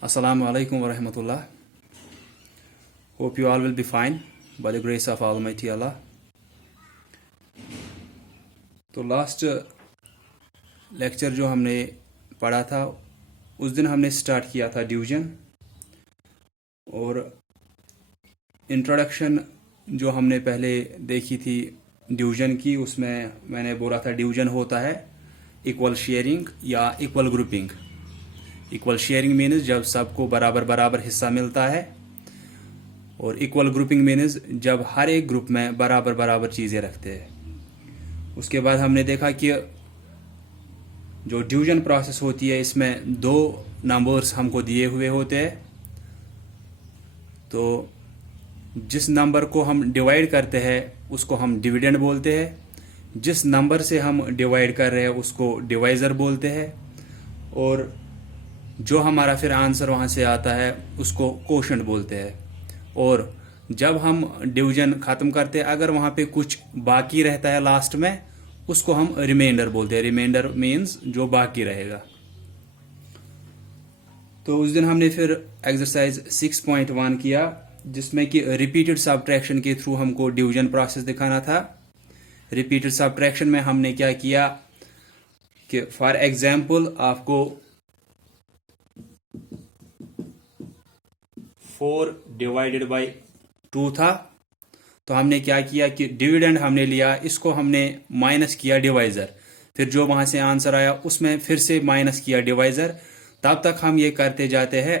Assalamu alaikum wa rahmatullah. Hope you all will be fine by the grace of Almighty Allah. तो last lecture जो हमने पढ़ा था उस दिन हमने स्टार्ट किया था डिवीजन, और इंट्रोडक्शन जो हमने पहले देखी थी डिवीजन की, उसमें मैंने बोला था डिवीजन होता है इक्वल शेयरिंग या equal grouping. Equal sharing means जब सबको बराबर बराबर हिस्सा मिलता है, और इक्वल ग्रुपिंग मीन्स जब हर एक ग्रुप में बराबर बराबर चीज़ें रखते हैं। उसके बाद हमने देखा कि जो डिवीजन प्रोसेस होती है इसमें दो नंबर्स हमको दिए हुए होते हैं, तो जिस नंबर को हम डिवाइड करते हैं उसको हम डिविडेंड बोलते हैं, जिस नंबर से हम डिवाइड कर रहे हैं उसको डिवाइज़र बोलते हैं, और जो हमारा फिर आंसर वहाँ से आता है उसको कोशेंट बोलते हैं। और जब हम डिवीजन ख़त्म करते हैं अगर वहाँ पे कुछ बाकी रहता है लास्ट में, उसको हम रिमाइंडर बोलते हैं। रिमाइंडर मीन्स जो बाकी रहेगा। तो उस दिन हमने फिर एक्सरसाइज 6.1 किया, जिसमें कि रिपीटेड सब्ट्रैक्शन के थ्रू हमको डिवीजन प्रोसेस दिखाना था। रिपीटेड सब्ट्रैक्शन में हमने क्या किया कि फॉर एग्जांपल आपको 4 डिवाइडेड बाई 2 था, तो हमने क्या किया कि डिविडेंड हमने लिया, इसको हमने माइनस किया डिवाइज़र, फिर जो वहाँ से आंसर आया उसमें फिर से माइनस किया डिवाइज़र। तब तक हम ये करते जाते हैं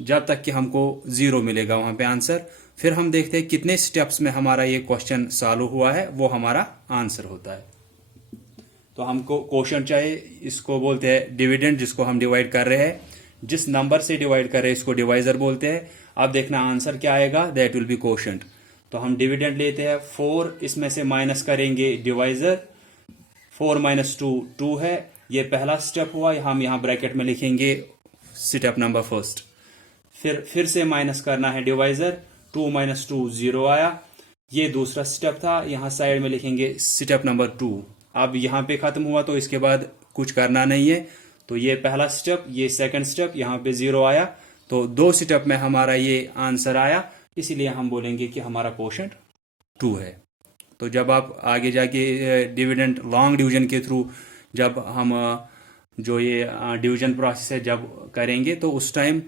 जब तक कि हमको 0 मिलेगा वहाँ पे आंसर। फिर हम देखते हैं कितने स्टेप्स में हमारा ये क्वेश्चन सॉल्व हुआ है, वो हमारा आंसर होता है। तो हमको क्वेश्चन चाहिए, इसको बोलते हैं डिविडेंड, जिसको हम डिवाइड कर रहे हैं। जिस नंबर से डिवाइड कर रहे हैं इसको डिवाइज़र बोलते हैं। अब देखना आंसर क्या आएगा, दैट विल बी क्वोशंट। तो हम डिविडेंड लेते हैं 4, इसमें से माइनस करेंगे डिवाइज़र। 4 माइनस 2 2 है, ये पहला स्टेप हुआ। हम यहाँ ब्रैकेट में लिखेंगे स्टेप नंबर फर्स्ट। फिर से माइनस करना है डिवाइज़र। 2 माइनस 2 0 आया, ये दूसरा स्टेप था। यहाँ साइड में लिखेंगे स्टेप नंबर 2। अब यहाँ पे खत्म हुआ तो इसके बाद कुछ करना नहीं है। तो ये पहला स्टेप, ये सेकंड स्टेप, यहाँ पे 0 आया, तो 2 स्टेप में हमारा ये आंसर आया, इसीलिए हम बोलेंगे कि हमारा क्वोशंट 2 है। तो जब आप आगे जाके डिविडेंड लॉन्ग डिवीजन के थ्रू जब हम जो ये डिवीजन प्रोसेस है जब करेंगे, तो उस टाइम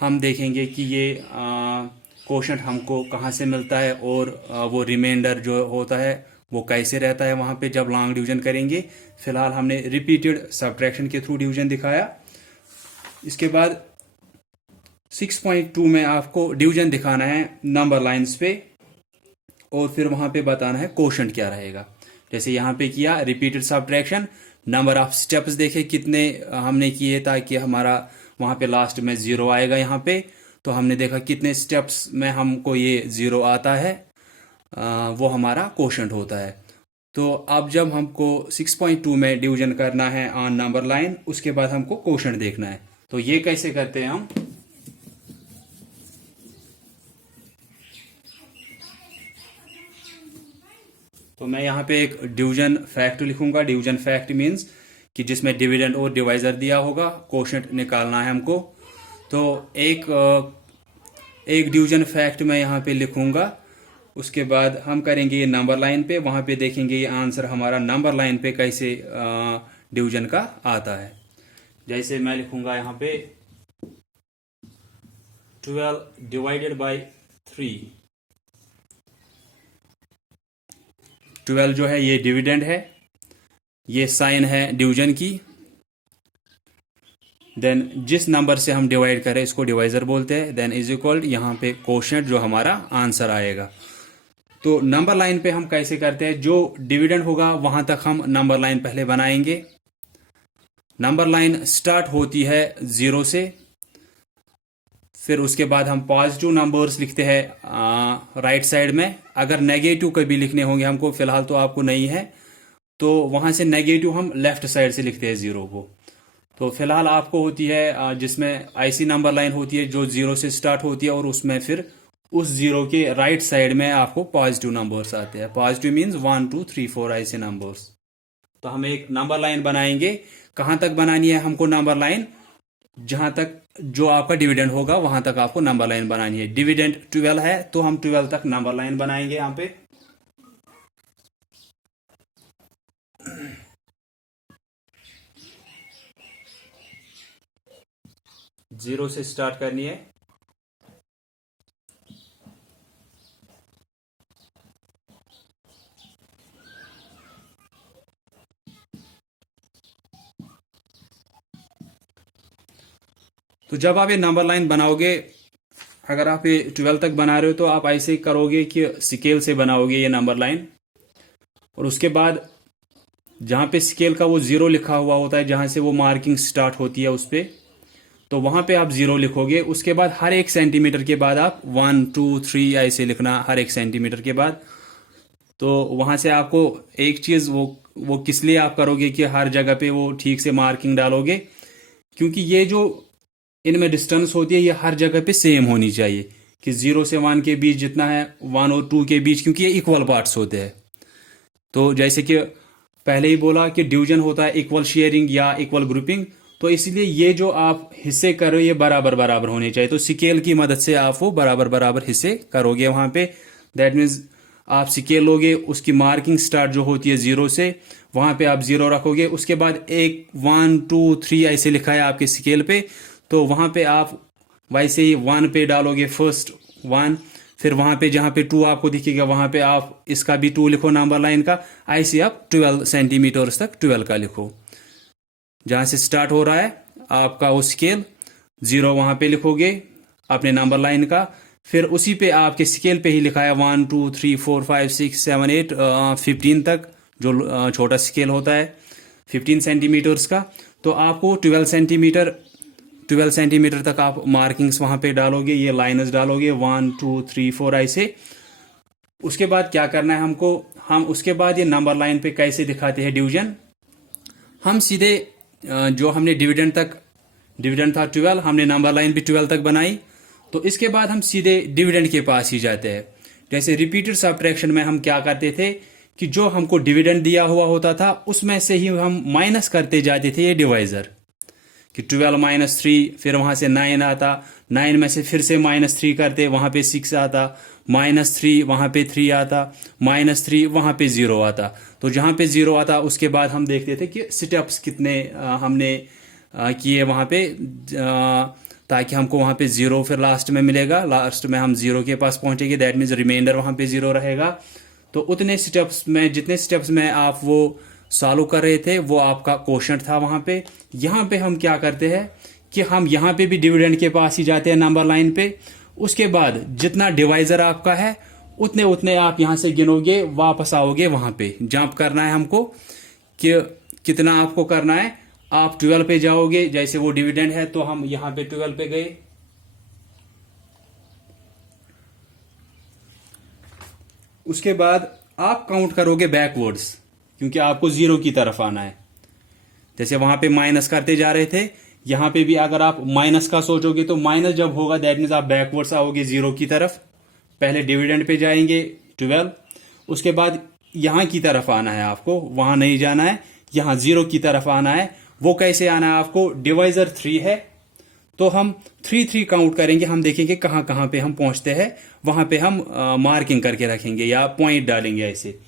हम देखेंगे कि ये क्वोशंट हमको कहाँ से मिलता है, और वो रिमाइंडर जो होता है वो कैसे रहता है वहाँ पे जब लॉन्ग डिवीजन करेंगे। फिलहाल हमने रिपीटेड सब्ट्रैक्शन के थ्रू डिवीजन दिखाया। इसके बाद 6.2 में आपको डिवीजन दिखाना है नंबर लाइंस पे, और फिर वहाँ पे बताना है क्वोशंट क्या रहेगा। जैसे यहाँ पे किया repeated subtraction, number of steps देखे कितने हमने किए ताकि हमारा वहाँ पे लास्ट में 0 आएगा। यहाँ पे तो हमने देखा कितने स्टेप्स में हमको ये 0 आता है, वो हमारा क्वोशंट होता है। तो अब जब हमको 6.2 में डिवीजन करना है ऑन नंबर लाइन, उसके बाद हमको क्वोशंट देखना है। तो ये कैसे करते हैं हम, तो मैं यहाँ पे एक डिवीजन फैक्ट लिखूंगा। डिवीजन फैक्ट मीन्स कि जिसमें डिविडेंड और डिवाइजर दिया होगा, क्वोशंट निकालना है हमको। तो एक डिवीजन फैक्ट मैं यहाँ पे लिखूंगा। उसके बाद हम करेंगे ये नंबर लाइन पे, वहाँ पे देखेंगे ये आंसर हमारा नंबर लाइन पे कैसे डिवीजन का आता है। जैसे मैं लिखूंगा यहाँ पे 12 डिवाइडेड बाई 3। 12 जो है ये डिविडेंड है, ये साइन है डिवीजन की। देन जिस नंबर से हम डिवाइड करें इसको डिवाइजर बोलते हैं। देन इज इक्वल यहाँ पे क्वोशंट जो हमारा आंसर आएगा। तो नंबर लाइन पे हम कैसे करते हैं, जो डिविडेंड होगा वहां तक हम नंबर लाइन पहले बनाएंगे। नंबर लाइन स्टार्ट होती है 0 से, फिर उसके बाद हम पॉजिटिव नंबर्स लिखते हैं राइट साइड में। अगर नेगेटिव कभी लिखने होंगे हमको, फिलहाल तो आपको नहीं है, तो वहां से नेगेटिव हम लेफ्ट साइड से लिखते हैं 0 को। तो फिलहाल आपको होती है जिसमें ऐसी नंबर लाइन होती है जो 0 से स्टार्ट होती है, और उसमें फिर उस 0 के राइट साइड में आपको पॉजिटिव नंबर्स आते हैं। पॉजिटिव मीन्स 1 2 3 4 ऐसे नंबर्स। तो हम एक नंबर लाइन बनाएंगे। कहां तक बनानी है हमको नंबर लाइन, जहां तक जो आपका डिविडेंड होगा वहां तक आपको नंबर लाइन बनानी है। डिविडेंड 12 है तो हम 12 तक नंबर लाइन बनाएंगे यहां पे। 0 से स्टार्ट करनी है। तो जब आप ये नंबर लाइन बनाओगे, अगर आप ये 12 तक बना रहे हो तो आप ऐसे ही करोगे कि स्केल से बनाओगे ये नंबर लाइन, और उसके बाद जहां पे स्केल का वो 0 लिखा हुआ होता है, जहां से वो मार्किंग स्टार्ट होती है उस पे, तो वहां पे आप 0 लिखोगे। उसके बाद हर 1 सेंटीमीटर के बाद आप 1 2 3 ऐसे लिखना हर 1 सेंटीमीटर के बाद। तो वहां से आपको एक चीज वो किस लिए आप करोगे कि हर जगह पे वो ठीक से मार्किंग डालोगे, क्योंकि ये जो इनमें डिस्टेंस होती है ये हर जगह पे सेम होनी चाहिए कि 0 से 1 के बीच जितना है 1 और 2 के बीच, क्योंकि ये इक्वल पार्ट्स होते हैं। तो जैसे कि पहले ही बोला कि डिवीजन होता है इक्वल शेयरिंग या इक्वल ग्रुपिंग, तो इसलिए ये जो आप हिस्से कर रहे हो ये बराबर बराबर होने चाहिए। तो स्केल की मदद से आप वो बराबर बराबर हिस्से करोगे वहां पे। दैट मीन्स आप स्केल लोगे, उसकी मार्किंग स्टार्ट जो होती है 0 से, वहां पे आप 0 रखोगे। उसके बाद 1 2 3 ऐसे लिखा है आपके स्केल पे, तो वहां पे आप वैसे ही 1 पे डालोगे फर्स्ट 1, फिर वहां पे जहां पे 2 आपको दिखेगा वहां पे आप इसका भी 2 लिखो नंबर लाइन का। ऐसे आप 12 सेंटीमीटर्स तक 12 का लिखो। जहां से स्टार्ट हो रहा है आपका वो स्केल, 0 वहां पे लिखोगे अपने नंबर लाइन का, फिर उसी पे आपके स्केल पे ही लिखा है 1 2 3 4 5 6 7 8 15 तक, जो छोटा स्केल होता है 15 सेंटीमीटर्स का। तो आपको 12 सेंटीमीटर तक आप मार्किंग्स वहां पे डालोगे, ये लाइन्स डालोगे 1 2 3 4 ऐसे। उसके बाद क्या करना है हमको, हम उसके बाद ये नंबर लाइन पे कैसे दिखाते हैं डिवीजन, हम सीधे जो हमने डिविडेंड था 12, हमने नंबर लाइन भी 12 तक बनाई, तो इसके बाद हम सीधे डिविडेंड के पास ही जाते हैं। जैसे रिपीटेड सब्ट्रैक्शन में हम क्या करते थे कि जो हमको डिविडेंड दिया हुआ होता था उसमें से ही हम माइनस करते जाते थे ये डिवाइजर, कि 12 माइनस 3, फिर वहां से 9 आता, 9 में से फिर से -3 करते, वहां पे 6 आता, -3 वहां पे 3 आता, -3 वहां पे 0 आता। तो जहां पे 0 आता उसके बाद हम देखते थे कि स्टेप्स कितने हमने किए वहां पे, ताकि हमको वहां पे 0 फिर लास्ट में मिलेगा। लास्ट में हम 0 के पास पहुंचेंगे, दैट मीन्स रिमाइंडर वहां पे 0 रहेगा। तो उतने स्टेप्स में, जितने स्टेप्स में आप वो सॉल्व कर रहे थे वो आपका क्वेश्चन था वहां पे। यहां पे हम क्या करते हैं कि हम यहां पे भी डिविडेंड के पास ही जाते हैं नंबर लाइन पे। उसके बाद जितना डिवाइजर आपका है उतने उतने आप यहां से गिनोगे, वापस आओगे वहां पे। जंप करना है हमको कि कितना आपको करना है, आप 12 पे जाओगे। जैसे वो डिविडेंड है तो हम यहां पे 12 पे गए, उसके बाद आप काउंट करोगे बैकवर्ड्स, क्योंकि आपको 0 की तरफ आना है। जैसे वहां पे माइनस करते जा रहे थे, यहां पे भी अगर आप माइनस का सोचोगे तो माइनस जब होगा दैट मीन्स आप बैकवर्ड्स आओगे 0 की तरफ। पहले डिविडेंड पे जाएंगे 12, उसके बाद यहां की तरफ आना है आपको, वहां नहीं जाना है, यहां 0 की तरफ आना है। वो कैसे आना है आपको, डिवाइजर 3 है तो हम 3 3 काउंट करेंगे, हम देखेंगे कहां कहां पे हम पहुंचते हैं, वहां पे हम मार्किंग करके रखेंगे या पॉइंट डालेंगे ऐसे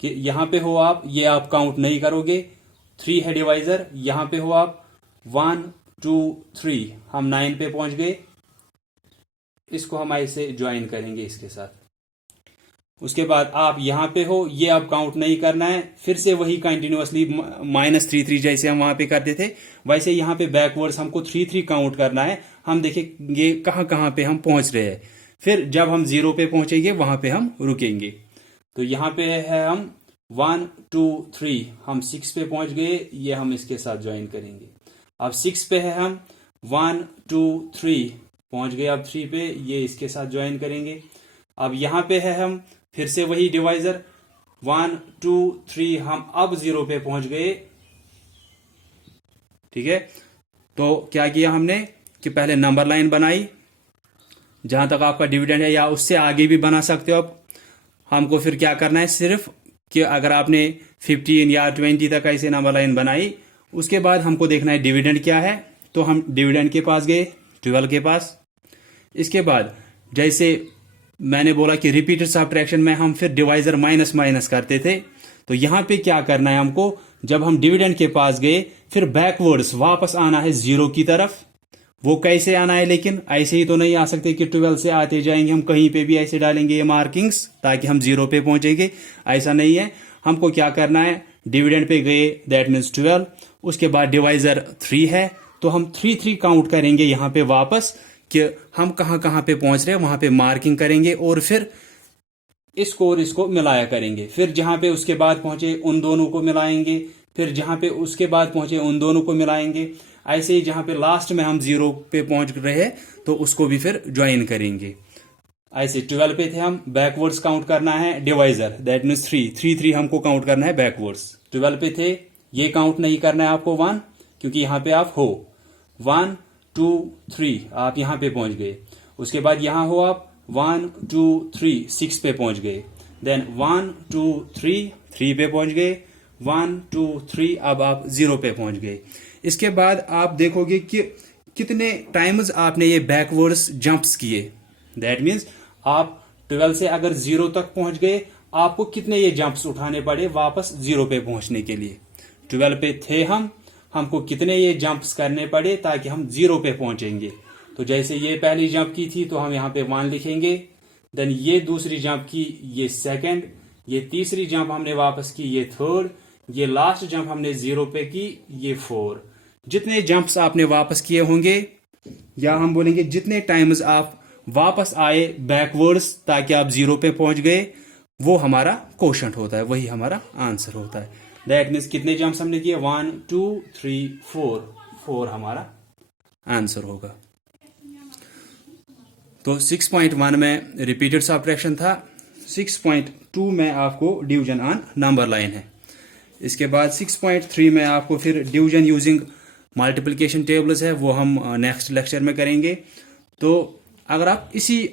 कि यहां पे हो आप, ये आप काउंट नहीं करोगे। 3 है डिवाइजर, यहां पे हो आप 1 2 3, हम 9 पे पहुंच गए, इसको हम ऐसे ज्वाइन करेंगे इसके साथ। उसके बाद आप यहां पे हो, ये अब काउंट नहीं करना है, फिर से वही कंटिन्यूअसली -3 3 जैसे हम वहां पे करते थे वैसे यहां पे बैकवर्ड्स हमको 3 3 काउंट करना है। हम देखेंगे कहां कहां पे हम पहुंच रहे हैं, फिर जब हम 0 पे पहुंचेंगे वहां पे हम रुकेंगे। तो यहां पे है हम 1 2 3, हम 6 पे पहुंच गए, ये हम इसके साथ ज्वाइन करेंगे। अब 6 पे है हम 1 2 3 पहुंच गए, अब 3 पे ये इसके साथ ज्वाइन करेंगे। अब यहां पे है हम फिर से वही डिवाइजर 1 2 3, हम अब 0 पे पहुंच गए। ठीक है, तो क्या किया हमने कि पहले नंबर लाइन बनाई जहां तक आपका डिविडेंड है, या उससे आगे भी बना सकते हो। अब हमको फिर क्या करना है, सिर्फ कि अगर आपने 15 या 20 तक ऐसे नंबर लाइन बनाई, उसके बाद हमको देखना है डिविडेंड क्या है। तो हम डिविडेंड के पास गए 12 के पास। इसके बाद जैसे मैंने बोला कि रिपीटेड सब्ट्रैक्शन में हम फिर डिवाइजर माइनस माइनस करते थे, तो यहां पे क्या करना है हमको, जब हम डिविडेंड के पास गए फिर बैकवर्ड्स वापस आना है जीरो की तरफ। वो कैसे आना है, लेकिन ऐसे ही तो नहीं आ सकते कि 12 से आते जाएंगे, हम कहीं पे भी ऐसे डालेंगे ये मार्किंग्स ताकि हम जीरो पे पहुंचेंगे, ऐसा नहीं है। हमको क्या करना है, डिविडेंड पे गए दैट मीन्स 12, उसके बाद डिवाइजर 3 है तो हम 3 काउंट करेंगे यहाँ पे वापस कि हम कहाँ कहाँ पे पहुंच रहे हैं, वहां पे मार्किंग करेंगे और फिर इसको और इसको मिलाया करेंगे। फिर जहां पे उसके बाद पहुंचे उन दोनों को मिलाएंगे, फिर जहां पे उसके बाद पहुंचे उन दोनों को मिलाएंगे। ऐसे ही जहां पे लास्ट में हम जीरो पे पहुंच रहे हैं तो उसको भी फिर ज्वाइन करेंगे। ऐसे 12 पे थे हम, बैकवर्ड्स काउंट करना है डिवाइजर दैट मीन्स 3 हमको काउंट करना है बैकवर्ड्स। 12 पे थे, ये काउंट नहीं करना है आपको 1, क्योंकि यहां पे आप हो 1 2 3 आप यहां पे पहुंच गए। उसके बाद यहां हो आप 1 2 3 6 पे पहुंच गए। देन 1 2 3 पे पहुंच गए। 1 2 3 अब आप 0 पे पहुंच गए। इसके बाद आप देखोगे कि कितने टाइम्स आपने ये बैकवर्ड्स जंप्स किए। दैट मीन्स आप 12 से अगर 0 तक पहुंच गए, आपको कितने ये जंप्स उठाने पड़े वापस 0 पे पहुंचने के लिए। 12 पे थे हमको कितने ये जंप्स करने पड़े ताकि हम 0 पे पहुंचेंगे। तो जैसे ये पहली जंप की थी तो हम यहाँ पे 1 लिखेंगे, देन ये दूसरी जंप की, ये सेकंड, ये तीसरी जंप हमने वापस की, ये थर्ड, ये लास्ट जंप हमने 0 पे की, ये 4। जितने जंप्स आपने वापस किए होंगे, या हम बोलेंगे जितने टाइम्स आप वापस आए बैकवर्ड्स ताकि आप 0 पे पहुंच गए, वो हमारा कोशंट होता है, वही हमारा आंसर होता है। दैट मीन्स कितने जंप्स हमने किए, 1 2 3 4 हमारा आंसर होगा। तो 6.1 में रिपीटेड सब्ट्रैक्शन था, 6.2 में आपको डिवीजन ऑन नंबर लाइन है। इसके बाद 6.3 में आपको फिर डिवीजन यूजिंग मल्टीप्लिकेशन टेबल्स है, वो हम नेक्स्ट लेक्चर में करेंगे। तो अगर आप इसी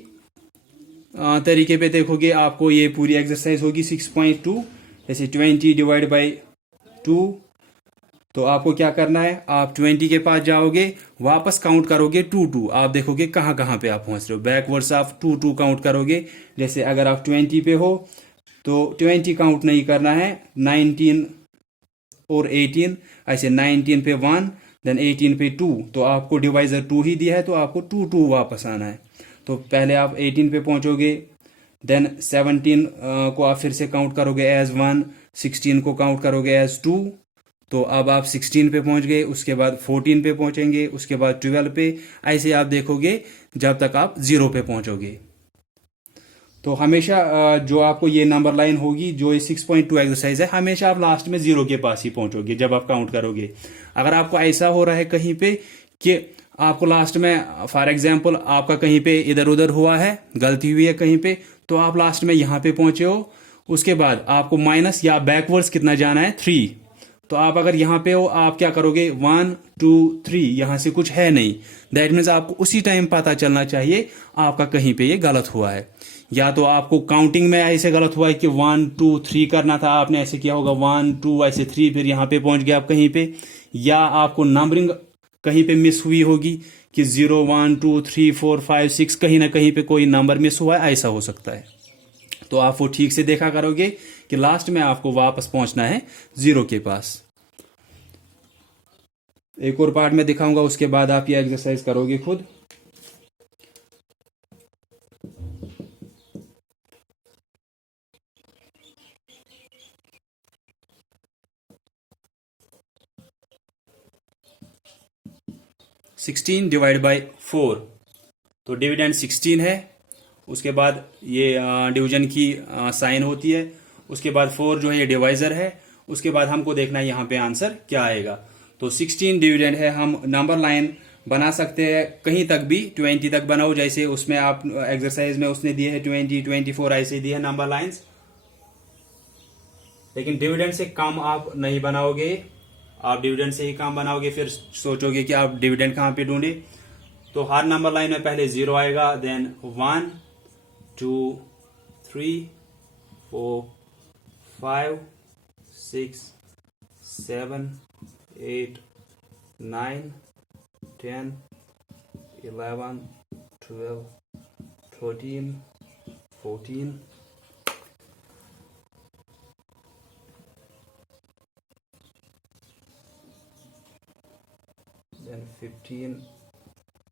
तरीके पे देखोगे, आपको ये पूरी एक्सरसाइज होगी 6.2, जैसे 20 डिवाइड बाई 2। तो आपको क्या करना है, आप 20 के पास जाओगे, वापस काउंट करोगे 2 आप देखोगे कहाँ कहाँ पे आप पहुंच रहे हो, बैकवर्ड्स आप 2 काउंट करोगे। जैसे अगर आप 20 पे हो तो 20 काउंट नहीं करना है, 19 और 18, ऐसे 19 पे 1, देन 18 पे 2, तो आपको डिवाइजर 2 ही दिया है तो आपको 2 वापस आना है। तो पहले आप 18 पे पहुंचोगे, देन 17 को आप फिर से काउंट करोगे एज 1, 16 को काउंट करोगे एज 2, तो अब आप 16 पे पहुंच गए। उसके बाद 14 पे पहुंचेंगे, उसके बाद 12 पे, ऐसे आप देखोगे जब तक आप 0 पे पहुंचोगे। तो हमेशा जो आपको ये नंबर लाइन होगी, जो ये 6.2 एक्सरसाइज है, हमेशा आप लास्ट में 0 के पास ही पहुंचोगे जब आप काउंट करोगे। अगर आपको ऐसा हो रहा है कहीं पे कि आपको लास्ट में फॉर एग्जांपल आपका कहीं पे इधर उधर हुआ है, गलती हुई है कहीं पे, तो आप लास्ट में यहां पे पहुंचे हो, उसके बाद आपको माइनस या बैकवर्ड्स कितना जाना है 3, तो आप अगर यहां पे हो आप क्या करोगे 1 2 3, यहां से कुछ है नहीं, दैट मीन्स आपको उसी टाइम पता चलना चाहिए आपका कहीं पे ये गलत हुआ है। या तो आपको काउंटिंग में ऐसे गलत हुआ है कि 1 2 3 करना था, आपने ऐसे किया होगा 1 2 ऐसे 3, फिर यहां पे पहुंच गए आप कहीं पे, या आपको नंबरिंग कहीं पे मिस हुई होगी कि 0 1 2 3 4 5 6, कहीं ना कहीं पे कोई नंबर मिस हुआ है, ऐसा हो सकता है। तो आप वो ठीक से देखा करोगे कि लास्ट में आपको वापस पहुंचना है 0 के पास। एक और पार्ट में दिखाऊंगा, उसके बाद आप ये एक्सरसाइज करोगे खुद। सिक्सटीन डिवाइड बाई 4, तो डिविडेंड 16 है। उसके बाद ये डिवीजन की साइन होती है। उसके बाद 4 जो है ये डिवाइजर है। उसके बाद हमको देखना है यहाँ पे आंसर क्या आएगा। तो 16 डिविडेंड है, हम नंबर लाइन बना सकते हैं कहीं तक भी, 20 तक बनाओ, जैसे उसमें आप एक्सरसाइज में उसने दिए है 20 24 ऐसे दिए है नंबर लाइंस। लेकिन डिविडेंड से कम आप नहीं बनाओगे, आप डिविडेंड से ही कम बनाओगे, फिर सोचोगे कि आप डिविडेंड कहाँ पे ढूंढे। तो हर नंबर लाइन में पहले 0 आएगा, देन 1 2 3 4 5 6 7 8 9 10 11, 12, 13, 14, then 15,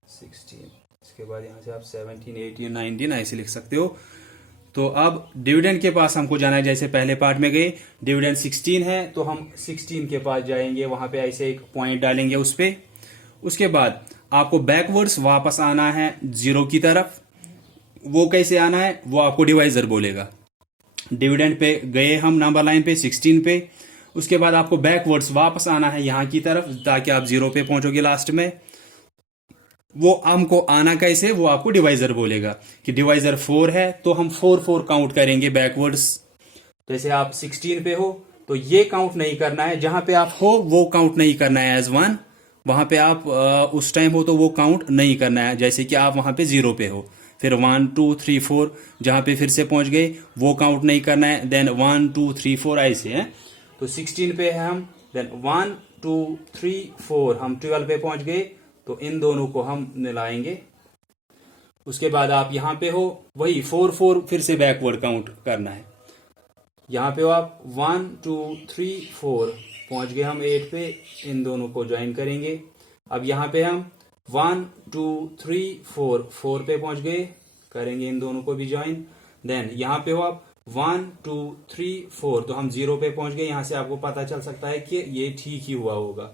16, इसके बाद यहाँ से आप 17, 18, 19 ऐसे लिख सकते हो। तो अब डिविडेंड के पास हमको जाना है, जैसे पहले पार्ट में गए, डिविडेंड 16 है तो हम 16 के पास जाएंगे, वहां पे ऐसे एक पॉइंट डालेंगे उस पे। उसके बाद आपको बैकवर्ड्स वापस आना है 0 की तरफ। वो कैसे आना है वो आपको डिवाइजर बोलेगा। डिविडेंड पे गए हम नंबर लाइन पे 16 पे, उसके बाद आपको बैकवर्ड्स वापस आना है यहां की तरफ ताकि आप 0 पे पहुंचोगे लास्ट में। वो हमको आना कैसे वो आपको डिवाइजर बोलेगा कि डिवाइजर 4 है तो हम 4 काउंट करेंगे बैकवर्ड्स। जैसे आप 16 पे हो तो ये काउंट नहीं करना है, जहां पे आप हो वो काउंट नहीं करना है एज 1। वहां पे आप उस टाइम हो तो वो काउंट नहीं करना है, जैसे कि आप वहां पे 0 पे हो, फिर 1 2 3 4 जहां पे फिर से पहुंच गए वो काउंट नहीं करना है, देन 1 2 3 4 ऐसे है। तो 16 पे है हम, देन 1 2 3 4 हम 12 पे पहुंच गए, तो इन दोनों को हम मिलाएंगे। उसके बाद आप यहां पे हो, वही 4 फिर से बैकवर्ड काउंट करना है। यहां पे हो आप 1 2 3 4 पहुंच गए हम 8 पे, इन दोनों को ज्वाइन करेंगे। अब यहां पे हम 1 2 3 4 पे पहुंच गए, करेंगे इन दोनों को भी ज्वाइन। देन यहां पे हो आप 1 2 3 4 तो हम 0 पे पहुंच गए। यहां से आपको पता चल सकता है कि ये ठीक ही हुआ होगा।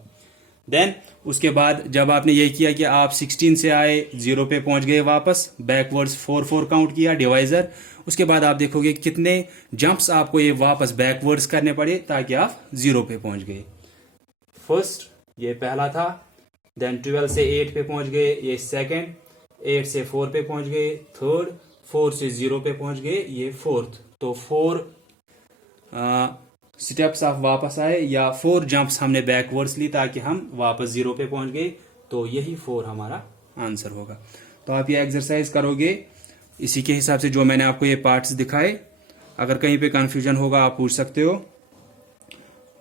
देन उसके बाद जब आपने ये किया कि आप 16 से आए 0 पे पहुंच गए वापस, बैकवर्ड्स 4 काउंट किया डिवाइजर, उसके बाद आप देखोगे कितने जंप्स आपको ये वापस बैकवर्ड्स करने पड़े ताकि आप 0 पे पहुंच गए। फर्स्ट ये पहला था, देन 12 से 8 पे पहुंच गए, ये सेकंड, 8 से 4 पे पहुंच गए थर्ड, 4 से 0 पे पहुंच गए ये फोर्थ। तो 4 स्टेप्स आप वापस आए या 4 जंप्स हमने बैकवर्ड्स ली ताकि हम वापस 0 पे पहुंच गए, तो यही 4 हमारा आंसर होगा। तो आप ये एक्सरसाइज करोगे इसी के हिसाब से जो मैंने आपको ये पार्ट्स दिखाए। अगर कहीं पे कंफ्यूजन होगा आप पूछ सकते हो।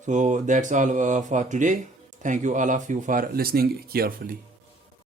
So that's all for today. Thank you all of you for listening carefully.